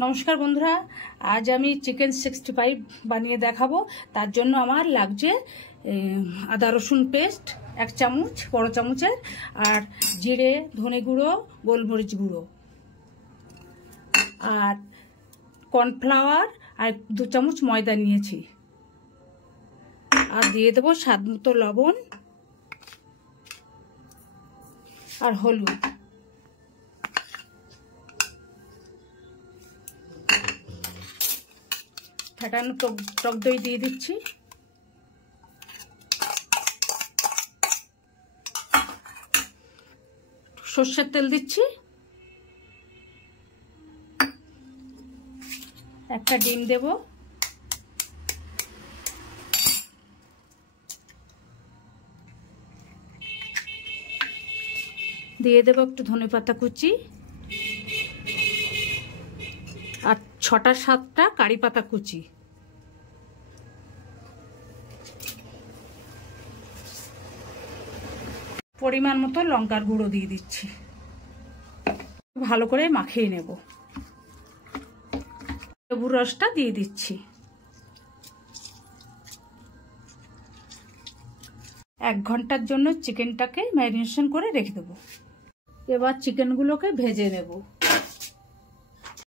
नमस्कार बंधुरा आज आमी चिकेन 65 बानिए देखाबो। तार जोन्नो आमार लागछे आदा रसुन पेस्ट 1 चामच बड़ चामचेर और जिरे धने गुड़ो गोलमरिच गुड़ो और कर्नफ्लावर और 2 चामच मयदा नियेछि और दिए देबो स्वाद मतो लवण और हलुद। फटानो टक दई दिए दिच्छी। सर्षेर तेल दिच्छी। একটা ডিম দেব। দিয়ে দেব একটু ধনেপাতা কুচি আর 6টা-7টা কারি পাতা কুচি। পরিমাণ মতো লঙ্কার গুঁড়ো দিয়ে দিচ্ছি। ভালো করে মাখিয়ে নেব। লেবুর রসটা দিয়ে দিচ্ছি। 1 ঘন্টার জন্য চিকেনটাকে ম্যারিনেশন করে রেখে দেব। এবার চিকেনগুলোকে ভেজে নেব।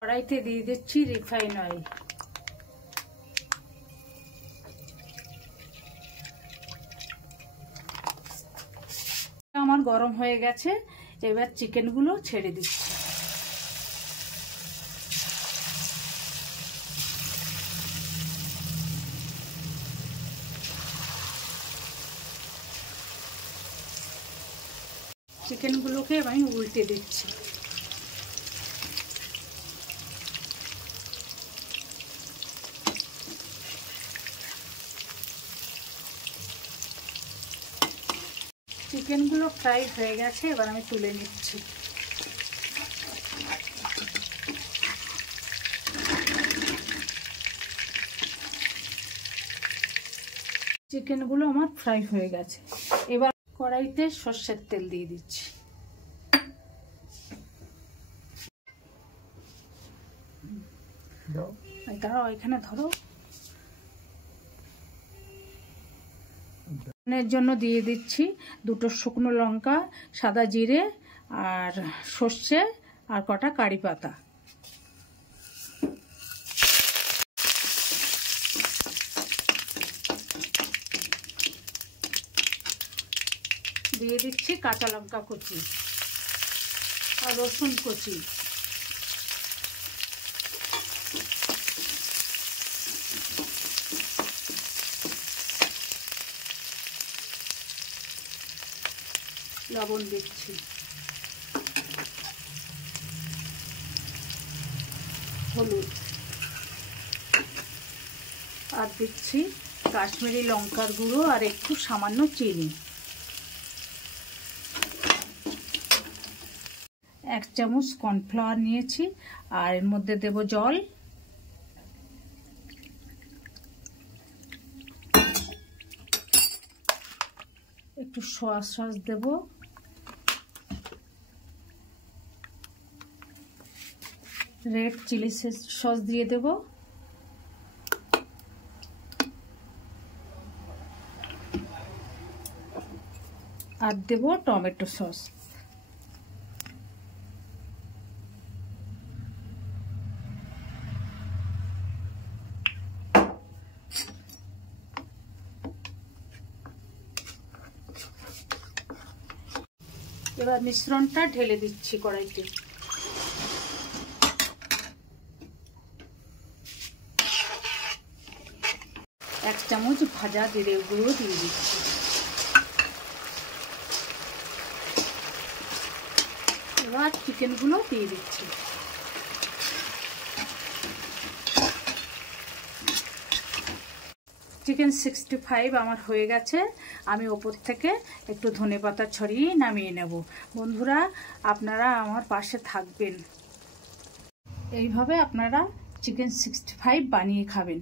কড়াইতে দিয়ে দিচ্ছি রিফাইন অয়েল। আমার গরম হয়ে গেছে, এবার চিকেনগুলো ছেড়ে দিচ্ছি। চিকেনগুলোকে আমি উল্টে দিচ্ছি। চিকেনগুলো ফ্রাই হয়ে গেছে, এবার আমি তুলে নিচ্ছি। চিকেনগুলো আমার ফ্রাই হয়ে গেছে, এবার কড়াইতে সরষের তেল দিয়ে দিচ্ছি। দাঁড়াও, এখানে ধরো। এর জন্য দিয়ে দিচ্ছি 2টো শুকনো লঙ্কা, সাদা জিরে আর সর্ষে আর কটা কারি পাতা। দিয়ে দিচ্ছি কাঁচা লঙ্কা কুচি আর রসুন কুচি। লবণ দিচ্ছি, হলুদ আর দিচ্ছি কাশ্মীরি লঙ্কার গুঁড়ো আর একটু সামান্য চিনি। 1 চামচ কর্নফ্লাওয়ার নিয়েছি আর এর মধ্যে দেব জল। একটু সয়া সস দেব। রেড চিলি সস দিয়ে দেব। আর দেব টমেটো সস। এবার মিশ্রণটা ঢেলে দিচ্ছি কড়াইতে। এক চামচ ভাজা জিরে গুঁড়ো দিয়ে দিচ্ছি। এবার চিকেনগুলো দিয়ে দিচ্ছি। চিকেন 65 আমার হয়ে গেছে। আমি ওপর থেকে একটু ধনেপাতা ছড়িয়ে নামিয়ে নেব। বন্ধুরা, আপনারা আমার পাশে থাকবেন। এইভাবে আপনারা চিকেন 65 বানিয়ে খাবেন।